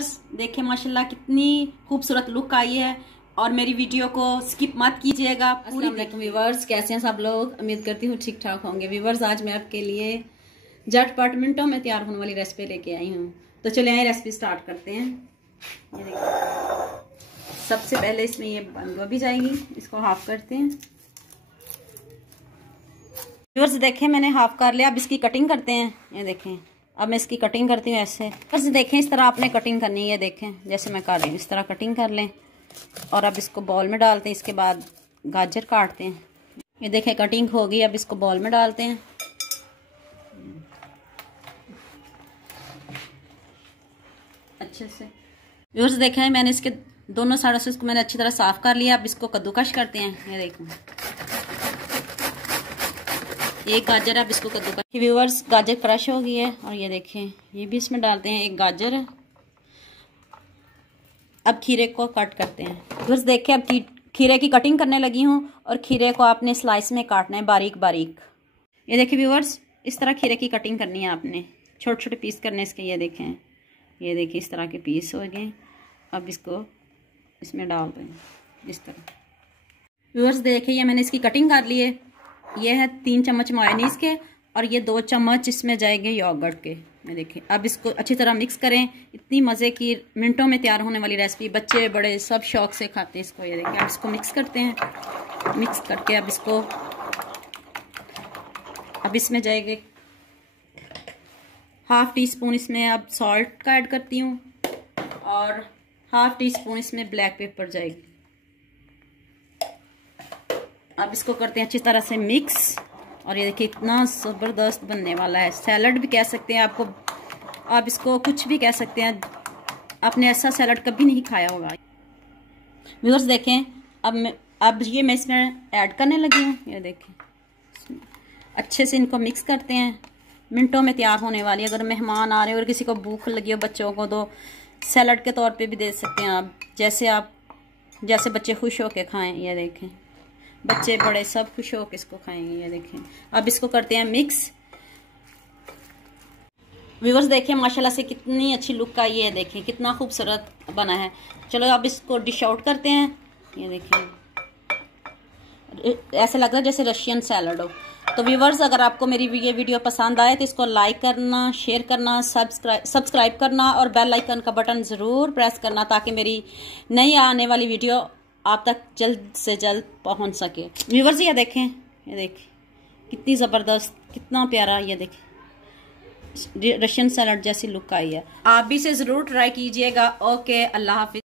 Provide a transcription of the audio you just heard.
Viewers देखिए माशाल्लाह कितनी खूबसूरत लुक आई है और मेरी वीडियो को स्किप मत कीजिएगा। अस्सलाम वालेकुम व्यूअर्स, कैसे हैं सब लोग? उम्मीद करती हूँ ठीक ठाक होंगे। व्यूअर्स आज मैं आपके लिए झटपट मिनटों में तैयार होने वाली रेसिपी लेके आई हूँ। तो चले आए रेसिपी स्टार्ट करते हैं। ये देखिए सबसे पहले इसमें ये बंद गोभी जाएगी, इसको हाफ करते हैं। व्यूअर्स देखें मैंने हाफ कर लिया, अब इसकी कटिंग करते हैं। ये देखें अब मैं इसकी कटिंग करती हूँ ऐसे। बस देखें इस तरह आपने कटिंग करनी है, देखें जैसे मैं कर रही हूँ इस तरह कटिंग कर लें और अब इसको बॉल में डालते हैं। इसके बाद गाजर काटते हैं। ये देखें कटिंग हो गई, अब इसको बॉल में डालते हैं। अच्छे से व्यूअर्स देखें मैंने इसके दोनों साइडों से इसको मैंने अच्छी तरह साफ कर लिया। अब इसको कद्दूकश करते हैं। ये देखें एक गाजर है, अब इसको कद्दूकश। व्यूअर्स गाजर क्रश हो गई है और ये देखें ये भी इसमें डालते हैं। एक गाजर है, अब खीरे को कट करते हैं। व्यूअर्स देखें अब खीरे की कटिंग करने लगी हूँ और खीरे को आपने स्लाइस में काटना है बारीक बारीक। ये देखें व्यूअर्स इस तरह खीरे की कटिंग करनी है आपने, छोटे छोटे पीस करने इसके। ये देखें ये देखिए इस तरह के पीस हो गए। अब इसको इसमें डाल दें इस तरह। व्यूअर्स देखिए ये मैंने इसकी कटिंग कर ली है। ये है 3 चम्मच मायोनीज के और ये 2 चम्मच इसमें जाएंगे योगर्ट के। मैं देखिए अब इसको अच्छी तरह मिक्स करें। इतनी मज़े की मिनटों में तैयार होने वाली रेसिपी, बच्चे बड़े सब शौक से खाते हैं इसको। ये देखिए अब इसको मिक्स करते हैं। मिक्स करके अब इसको अब इसमें जाएंगे हाफ टी स्पून इसमें अब सॉल्ट का ऐड करती हूँ और हाफ टी स्पून इसमें ब्लैक पेपर जाएगी। अब इसको करते हैं अच्छी तरह से मिक्स और ये देखिए इतना ज़बरदस्त बनने वाला है। सैलड भी कह सकते हैं आपको, आप इसको कुछ भी कह सकते हैं। आपने ऐसा सैलड कभी नहीं खाया होगा। व्यूअर्स देखें अब ये मैं इसमें ऐड करने लगी हूँ। ये देखें अच्छे से इनको मिक्स करते हैं। मिनटों में तैयार होने वाली। अगर मेहमान आ रहे हो और किसी को भूख लगी हो बच्चों को तो सैलड के तौर पे भी दे सकते हैं आप, जैसे बच्चे खुश होके खाएं। ये देखें बच्चे बड़े सब खुश होकर इसको खाएंगे। ये देखें अब इसको करते हैं मिक्स। व्यूअर्स देखें माशाल्लाह से कितनी अच्छी लुक आई है। देखें कितना खूबसूरत बना है। चलो अब इसको डिश आउट करते हैं। ये देखें ऐसा लग रहा है जैसे रशियन सैलड हो। तो व्यूअर्स अगर आपको मेरी ये वीडियो पसंद आए तो इसको लाइक करना, शेयर करना, सब्सक्राइब करना और बेल आइकन का बटन ज़रूर प्रेस करना ताकि मेरी नई आने वाली वीडियो आप तक जल्द से जल्द पहुंच सके। व्यूअर्स ये देखें कितनी ज़बरदस्त कितना प्यारा ये देखें रशियन सैलड जैसी लुक आई है। आप भी इसे ज़रूर ट्राई कीजिएगा। ओके अल्लाह हाफिज़।